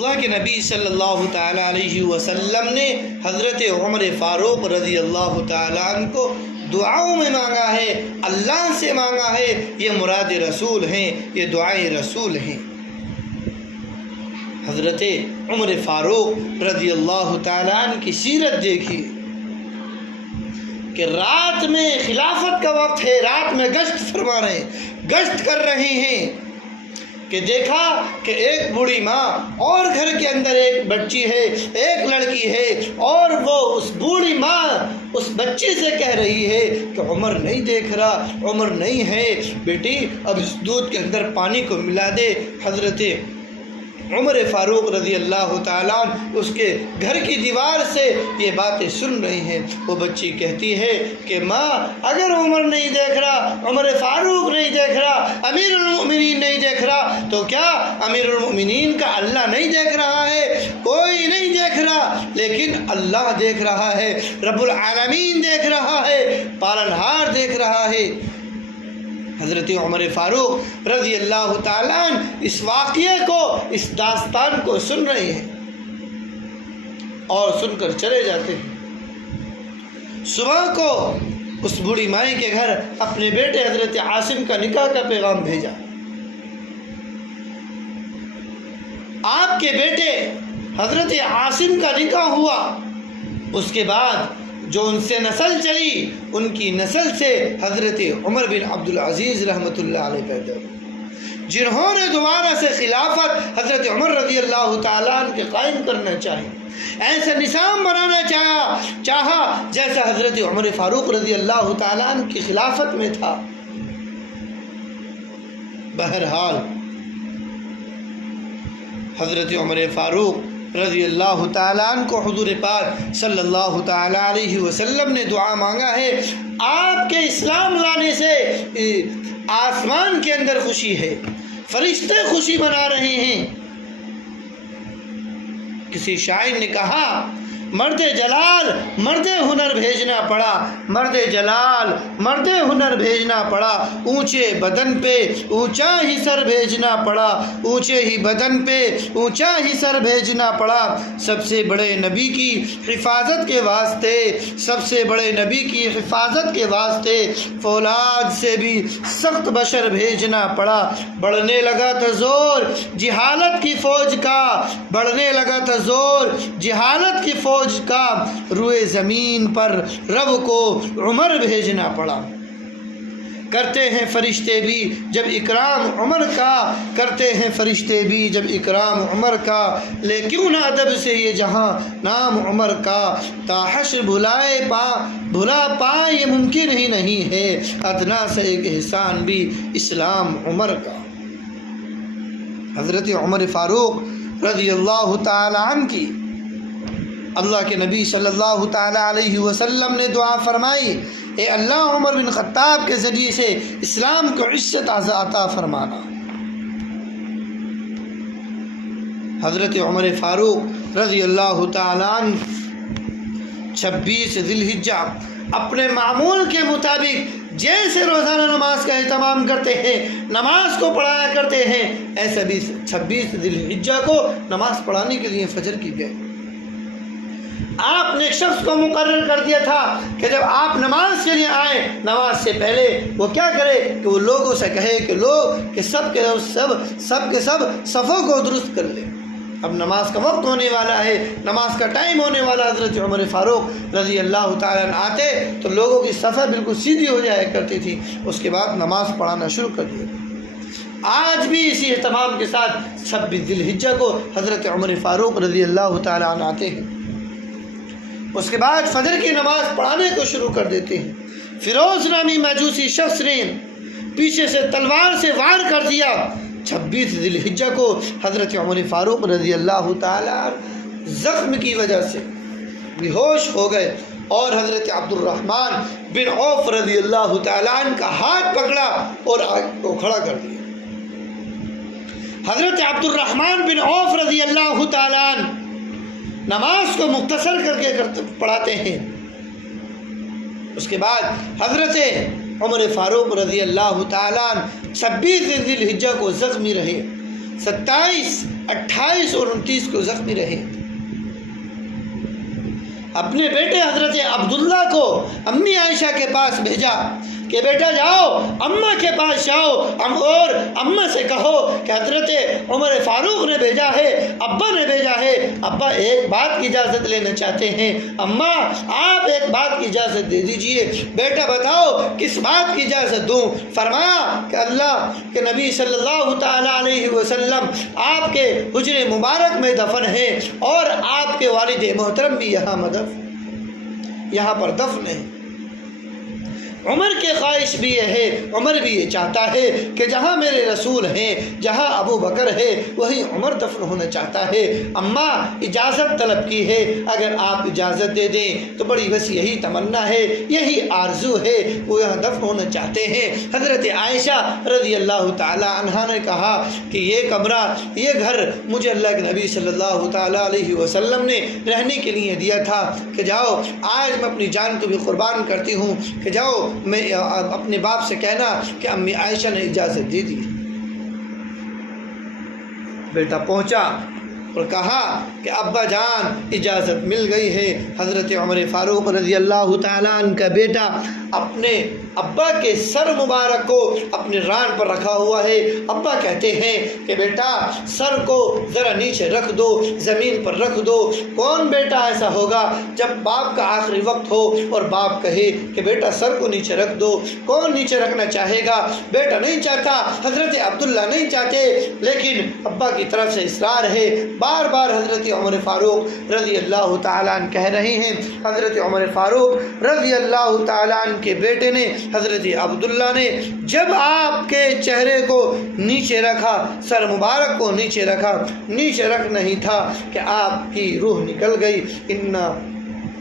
اللہ کے نبی صلی اللہ تعالیٰ علیہ وسلم نے حضرت عمر فاروق رضی اللہ تعالیٰ عنہ کو دعاؤں میں مانگا ہے، اللہ سے مانگا ہے۔ یہ مراد رسول ہیں، یہ دعائیں رسول ہیں۔ حضرت عمر فاروق رضی اللہ تعالیٰ عنہ کی سیرت دیکھیے کہ رات میں خلافت کا وقت ہے، رات میں گشت فرما رہے ہیں، گشت کر رہے ہیں کہ دیکھا کہ ایک بوڑھی ماں اور گھر کے اندر ایک بچی ہے، ایک لڑکی ہے، اور وہ اس بوڑھی ماں اس بچی سے کہہ رہی ہے کہ عمر نہیں دیکھ رہا، عمر نہیں ہے، بیٹی اب اس دودھ کے اندر پانی کو ملا دے۔ حضرت عمر فاروق رضی اللہ تعالیٰ اس کے گھر کی دیوار سے یہ باتیں سن رہی ہیں۔ وہ بچی کہتی ہے کہ ماں اگر عمر نہیں دیکھ رہا، عمر فاروق نہیں دیکھ رہا، امیر المؤمنین نہیں دیکھ رہا، تو کیا امیر المؤمنین کا اللہ نہیں دیکھ رہا ہے؟ کوئی نہیں دیکھ رہا، لیکن اللہ دیکھ رہا ہے، رب العالمین دیکھ رہا ہے، پالنہار دیکھ رہا ہے۔ حضرت عمر فاروق رضی اللہ تعالیٰ عنہ اس واقعے کو، اس داستان کو سن رہے ہیں اور سن کر چلے جاتے ہیں۔ صبح کو اس بوڑھی مائی کے گھر اپنے بیٹے حضرت عاصم کا نکاح کا پیغام بھیجا۔ آپ کے بیٹے حضرت عاصم کا نکاح ہوا، اس کے بعد جو ان سے نسل چلی، ان کی نسل سے حضرت عمر بن عبدالعزیز رحمۃ اللہ علیہ پیدا ہوئے، جنہوں نے دوبارہ سے خلافت حضرت عمر رضی اللہ تعالیٰ عنہ کے قائم کرنا چاہی، ایسا نظام بنانا چاہا جیسا حضرت عمر فاروق رضی اللہ تعالیٰ عنہ کی خلافت میں تھا۔ بہرحال حضرت عمر فاروق رضی اللہ تعالیٰ عنہ کو حضور پاک صلی اللہ تعالیٰ علیہ وسلم نے دعا مانگا ہے۔ آپ کے اسلام لانے سے آسمان کے اندر خوشی ہے، فرشتے خوشی منا رہے ہیں۔ کسی شاعر نے کہا مرد جلال مرد ہنر بھیجنا پڑا، مرد جلال مرد ہنر بھیجنا پڑا، اونچے بدن پہ اونچا ہی سر بھیجنا پڑا، اونچے ہی بدن پہ اونچا ہی سر بھیجنا پڑا۔ سب سے بڑے نبی کی حفاظت کے واسطے، سب سے بڑے نبی کی حفاظت کے واسطے فولاد سے بھی سخت بشر بھیجنا پڑا۔ بڑھنے لگا تھا زور جہالت کی فوج کا، بڑھنے لگا تھا زور جہالت کی فوج کا، روئے زمین پر رب کو عمر بھیجنا پڑا۔ کرتے ہیں فرشتے بھی جب اکرام عمر کا، کرتے ہیں فرشتے بھی جب اکرام عمر کا، لے کیوں نہ ادب سے یہ جہاں نام عمر کا، تا حشر بھلا پائے یہ ممکن ہی نہیں ہے، ادنا سے ایک احسان بھی اسلام عمر کا۔ حضرت عمر فاروق رضی اللہ تعالی عنہ کی اللہ کے نبی صلی اللہ تعالیٰ علیہ وسلم نے دعا فرمائی، اے اللہ عمر بن خطاب کے ذریعے سے اسلام کو عزت عطا فرمانا۔ حضرت عمر فاروق رضی اللہ تعالیٰ عنہ 26 ذی الحجہ اپنے معمول کے مطابق جیسے روزانہ نماز کا اہتمام کرتے ہیں، نماز کو پڑھایا کرتے ہیں، ایسا بھی 26 ذی الحجہ کو نماز پڑھانے کے لیے فجر کی گئے۔ آپ نے ایک شخص کو مقرر کر دیا تھا کہ جب آپ نماز کے لیے آئیں، نماز سے پہلے وہ کیا کرے کہ وہ لوگوں سے کہے کہ سب کے سب صفوں کو درست کر لیں۔ اب نماز کا وقت ہونے والا ہے، نماز کا ٹائم ہونے والا۔ حضرت عمر فاروق رضی اللہ تعالیٰ عنہ آتے تو لوگوں کی صفیں بالکل سیدھی ہو جایا کرتی تھی، اس کے بعد نماز پڑھانا شروع کر دیا۔ آج بھی اسی اہتمام کے ساتھ 26 ذی الحجہ کو حضرت عمر فاروق رضی اللہ تعالیٰ عنہ آتے ہیں، اس کے بعد فجر کی نماز پڑھانے کو شروع کر دیتے ہیں۔ فیروز نامی مجوسی شخص نے پیچھے سے تلوار سے وار کر دیا۔ 26 ذی الحجہ کو حضرت عمر فاروق رضی اللہ تعالیٰ زخم کی وجہ سے بے ہوش ہو گئے، اور حضرت عبد الرحمن بن عوف رضی اللہ تعالیٰ عنہ کا ہاتھ پکڑا اور کھڑا کر دیا۔ حضرت عبد الرحمن بن عوف رضی اللہ تعالیٰ عنہ نماز کو مختصر کر کے پڑھاتے ہیں۔ اس کے بعد حضرت عمر فاروق رضی اللہ تعالیٰ عنہ 26 ذی الحجہ کو زخمی رہے، 27، 28 اور 29 کو زخمی رہے۔ اپنے بیٹے حضرت عبداللہ کو امی عائشہ کے پاس بھیجا کہ بیٹا جاؤ اماں کے پاس جاؤ اور اماں سے کہو کہ حضرت عمر فاروق نے بھیجا ہے، ابا نے بھیجا ہے، ابا ایک بات کی اجازت لینا چاہتے ہیں، اماں آپ ایک بات کی اجازت دے دیجئے۔ بیٹا بتاؤ کس بات کی اجازت دوں؟ فرمایا کہ اللہ کے نبی صلی اللہ تعالیٰ علیہ وسلم آپ کے حجر مبارک میں دفن ہے اور آپ کے والد محترم بھی یہاں پر دفن ہے۔ عمر کی خواہش بھی یہ ہے، عمر بھی یہ چاہتا ہے کہ جہاں میرے رسول ہیں، جہاں ابو بکر ہے، وہیں عمر دفن ہونا چاہتا ہے۔ اماں اجازت طلب کی ہے، اگر آپ اجازت دے دیں تو بڑی بس یہی تمنا ہے، یہی آرزو ہے، وہ یہاں دفن ہونا چاہتے ہیں۔ حضرت عائشہ رضی اللہ تعالیٰ عنہا نے کہا کہ یہ کمرہ، یہ گھر مجھے اللہ کے نبی صلی اللہ تعالیٰ علیہ وسلم نے رہنے کے لیے دیا تھا کہ جاؤ آج میں اپنی جان کو بھی قربان کرتی ہوں کہ جاؤ میں اپنے باپ سے کہنا کہ امی عائشہ نے اجازت دے دی۔ بیٹا پہنچا اور کہا کہ ابا جان اجازت مل گئی ہے۔ حضرت عمر فاروق رضی اللہ تعالیٰ عنہ کا بیٹا اپنے ابا کے سر مبارک کو اپنے ران پر رکھا ہوا ہے۔ ابا کہتے ہیں کہ بیٹا سر کو ذرا نیچے رکھ دو، زمین پر رکھ دو۔ کون بیٹا ایسا ہوگا جب باپ کا آخری وقت ہو اور باپ کہے کہ بیٹا سر کو نیچے رکھ دو؟ کون نیچے رکھنا چاہے گا؟ بیٹا نہیں چاہتا، حضرت عبداللہ نہیں چاہتے، لیکن ابا کی طرف سے اصرار ہے۔ بار بار حضرت عمر فاروق رضی اللہ تعالیٰ عنہ کہہ رہے ہیں۔ حضرت عمر فاروق رضی اللہ تعالیٰ عنہ کے بیٹے نے حضرت عبداللہ نے جب آپ کے چہرے کو نیچے رکھا، سر مبارک کو نیچے رکھا، نیچے رکھ نہیں تھا کہ آپ کی روح نکل گئی۔ انا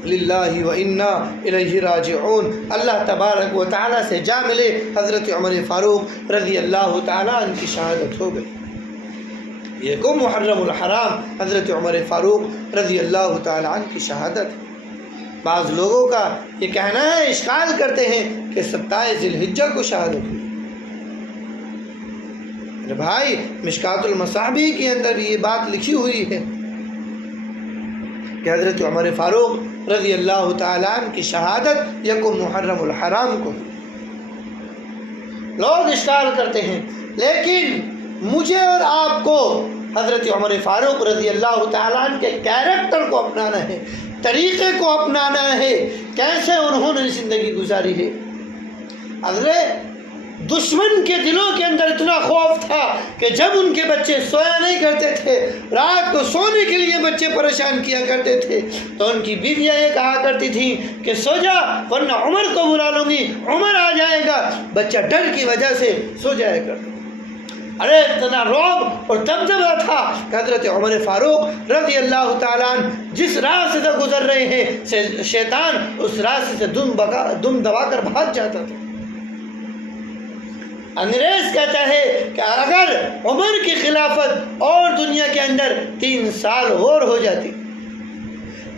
للہ و انا الیہ راجعون۔ اللہ تبارک و تعالیٰ سے جا ملے۔ حضرت عمر فاروق رضی اللہ تعالیٰ عنہ کی شہادت ہو گئی۔ یہ کو محرم الحرام حضرت عمر فاروق رضی اللہ تعالیٰ عنہ کی شہادت۔ بعض لوگوں کا یہ کہنا ہے، اشکال کرتے ہیں کہ 27 ذی الحجہ کو شہادت ہوئی۔ میرے بھائی مشکات المصابیح کے اندر یہ بات لکھی ہوئی ہے کہ حضرت عمر فاروق رضی اللہ تعالیٰ عنہ کی شہادت یکم محرم الحرام کو۔ لوگ اشکال کرتے ہیں، لیکن مجھے اور آپ کو حضرت عمر فاروق رضی اللہ تعالیٰ عنہ کے کیریکٹر کو اپنانا ہے، طریقے کو اپنانا ہے، کیسے انہوں نے زندگی گزاری ہے۔ حضرت دشمن کے دلوں کے اندر اتنا خوف تھا کہ جب ان کے بچے سویا نہیں کرتے تھے، رات کو سونے کے لیے بچے پریشان کیا کرتے تھے، تو ان کی بیویاں یہ کہا کرتی تھیں کہ سو جا ورنہ عمر کو بلا لوں گی، عمر آ جائے گا۔ بچہ ڈر کی وجہ سے سو جایا کرتا۔ ارے اتنا رعب اور دبدبہ تھا کہ حضرت عمر فاروق رضی اللہ تعالیٰ عنہ جس راستے سے گزر رہے ہیں، شیطان اس راستے سے دم دبا کر بھاگ جاتا تھا۔ انگریز کہتا ہے کہ اگر عمر کی خلافت اور دنیا کے اندر 3 سال اور ہو جاتی،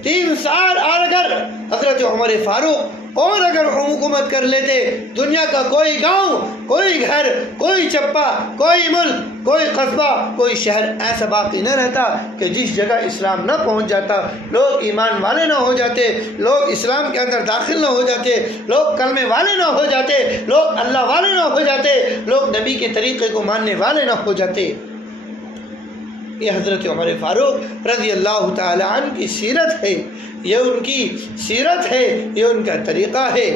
3 سال اور اگر حضرت عمر فاروق اور اگر حکومت کر لیتے، دنیا کا کوئی گاؤں، کوئی گھر، کوئی چپا، کوئی ملک، کوئی قصبہ، کوئی شہر ایسا باقی نہ رہتا کہ جس جگہ اسلام نہ پہنچ جاتا، لوگ ایمان والے نہ ہو جاتے، لوگ اسلام کے اندر داخل نہ ہو جاتے، لوگ کلمے والے نہ ہو جاتے، لوگ اللہ والے نہ ہو جاتے، لوگ نبی کے طریقے کو ماننے والے نہ ہو جاتے۔ یہ حضرت عمر فاروق رضی اللہ تعالی عنہ کی سیرت ہے، یہ ان کی سیرت ہے، یہ ان کا طریقہ ہے۔